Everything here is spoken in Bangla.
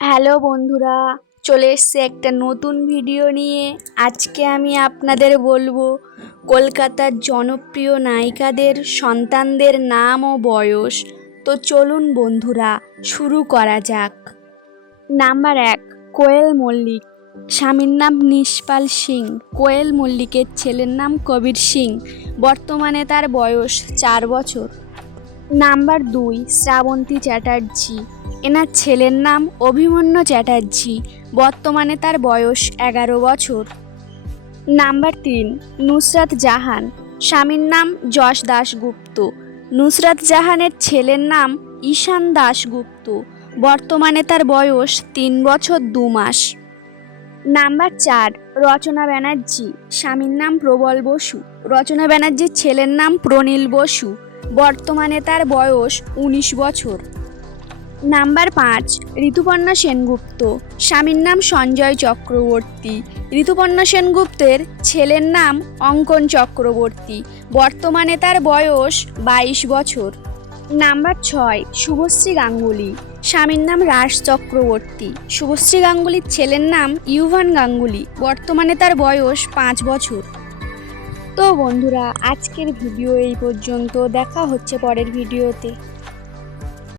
হ্যালো বন্ধুরা, চলে এসছে একটা নতুন ভিডিও নিয়ে। আজকে আমি আপনাদের বলব, কলকাতার জনপ্রিয় নায়িকাদের সন্তানদের নাম ও বয়স। তো চলুন বন্ধুরা, শুরু করা যাক। নাম্বার এক, কোয়েল মল্লিক। স্বামীর নাম নিষ্পাল সিং। কোয়েল মল্লিকের ছেলের নাম কবির সিং। বর্তমানে তার বয়স চার বছর। নাম্বার দুই, শ্রাবন্তী চ্যাটার্জি। এনার ছেলের নাম অভিমন্যু চ্যাটার্জি, বর্তমানে তার বয়স এগারো বছর। নাম্বার তিন, নুসরাত জাহান, স্বামীর নাম যশ দাশগুপ্ত। নুসরাত জাহানের ছেলের নাম ঈশান দাশগুপ্ত। বর্তমানে তার বয়স তিন বছর দু মাস। নাম্বার চার, রচনা ব্যানার্জি, স্বামীর নাম প্রবল বসু। রচনা ব্যানার্জির ছেলের নাম প্রনীল বসু। বর্তমানে তার বয়স উনিশ বছর। নাম্বার পাঁচ, ঋতুপর্ণা সেনগুপ্ত। স্বামীর নাম সঞ্জয় চক্রবর্তী। ঋতুপর্ণা সেনগুপ্তের ছেলের নাম অঙ্কন চক্রবর্তী। বর্তমানে তার বয়স বাইশ বছর। নাম্বার ছয়, শুভশ্রী গাঙ্গুলি। স্বামীর নাম রাস চক্রবর্তী। শুভশ্রী গাঙ্গুলির ছেলের নাম ইউভান গাঙ্গুলি। বর্তমানে তার বয়স পাঁচ বছর। তো বন্ধুরা, আজকের ভিডিও এই পর্যন্ত। দেখা হচ্ছে পরের ভিডিওতে।